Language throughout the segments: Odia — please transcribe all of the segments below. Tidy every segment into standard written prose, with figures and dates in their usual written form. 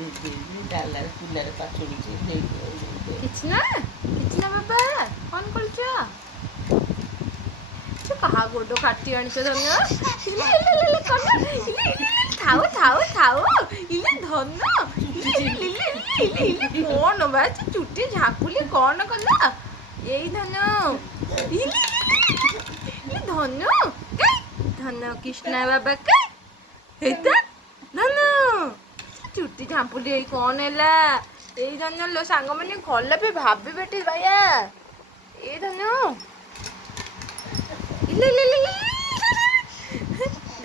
ଡାଲାରେ କୁଲାରେ ପାଚୁଡିଛି ଦେଇଦିଅ। କିଛି ନା ବାବା କଣ କରୁଛ? କାହା ଗୋଡ଼ କାଟି ଆଣିଛ ଧନ? ଥାଉ ଥାଉ ଥାଉ ଇଲେ ଧନ କଣ ବା ଚୁଟି ଝାପୁଲି କଣ କଲା? ଏଇ ଧନ ଧନ ଧନ କୃଷ୍ଣା ବାବା ହେଇତା ଧନ ଚୁଟି ଝାମ୍ପୁଲି ଏଇ କଣ ହେଲା? ଏଇ ଧନ लो ସାଙ୍ଗମାନେ ଗଲେ ବି ଭାବିବେ ଟି ବାୟା ଏଇ ଧନ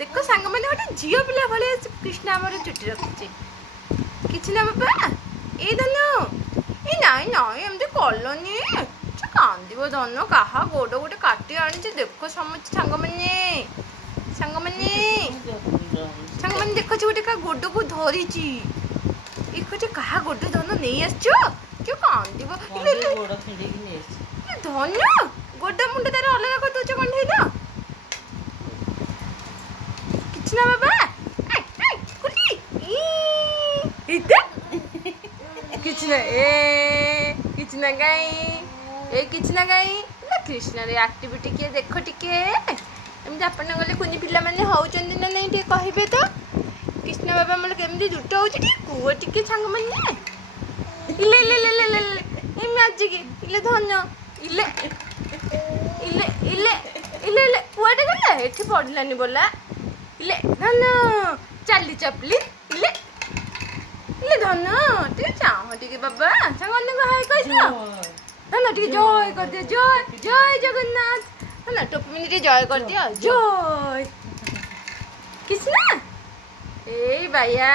ଦେଖ ସାଙ୍ଗମାନେ ଗୋଟେ ଝିଅ ପିଲା ଭଳିଆ କୃଷ୍ଣ ଆମର ଚୁଟି ରଖିଛି। କିଛି ନା ବାବା ଏଇ ଧନ ଏଇ ନାଇଁ ନାଇଁ ଏମିତି କଲନି ସେ କାନ୍ଦିବ ଧନ କାହା ଗୋଡ଼ ଗୋଟେ କାଟି ଆଣିଛି ଦେଖ ସମସ୍ତେ ସାଙ୍ଗମାନେ ସାଙ୍ଗମାନେ ସାଙ୍ଗମାନେ ଦେଖୁଛି ଗୋଟେ କାହା ଗୋଡ଼କୁ ଧରିଛି ଦେଖୁଛି କାହା ଗୋଡ଼ ଧନ ନେଇ ଆସିଛ କେଉ କାନ୍ଦିବ ଗୋଡ଼ ଛିଣ୍ଡେଇକି ନେଇ ଆସିଛି। ଧନ ଗୋଡ଼ ମୁଣ୍ଡ ତାର ଅଲଗା କରିଦଉଛ କଣ୍ଢେଇର କିଛି ନା ବାବା କିଛି ନା କିଛି ନା କିଛି ନା କୃଷ୍ଣରେ ଆକ୍ଟିଭିଟି କିଏ ଦେଖ ଟିକେ ଏମିତି ଆପଣ ଗଲେ କୁନି ପିଲାମାନେ ହଉଛନ୍ତି ନା ନାଇଁ ଟିକେ କହିବେ ତ କୃଷ୍ଣ ବାବା ଆମର କେମିତି ଜୁଟ ହଉଛି ଟିକେ କୁହ ଟିକେ ସାଙ୍ଗମାନେ ଇଲେ ଇଲେ ଇଲେ ଇଲେ ଏ ମ୍ୟାଜିକ ଇଲେ ଧନ ଇଲେ ଇଲେ ଇଲେ ଇଲେ ଇଲେ କୁଆଡ଼େ ଗଲା ଏଠି ପଡ଼ିଲାନି ବୋଲା ଇଲେ ଧନ ଚାଲି ଚପଲି ଇଲେ ଇଲେ ଧନ ଟିକେ ଚାହ ଟିକେ ବାବା ସାଙ୍ଗମାନଙ୍କୁ ହାଇ କହିଦିଅ ଧନ ଟିକେ ଜୟ କରିଦିଅ ଜୟ ଜୟ ଜଗନ୍ନାଥ ଧନ ଟୋପି ଟିକେ ଜୟ କରିଦିଅ ଜୟ କୃଷ୍ଣ ଏଇ ବାୟା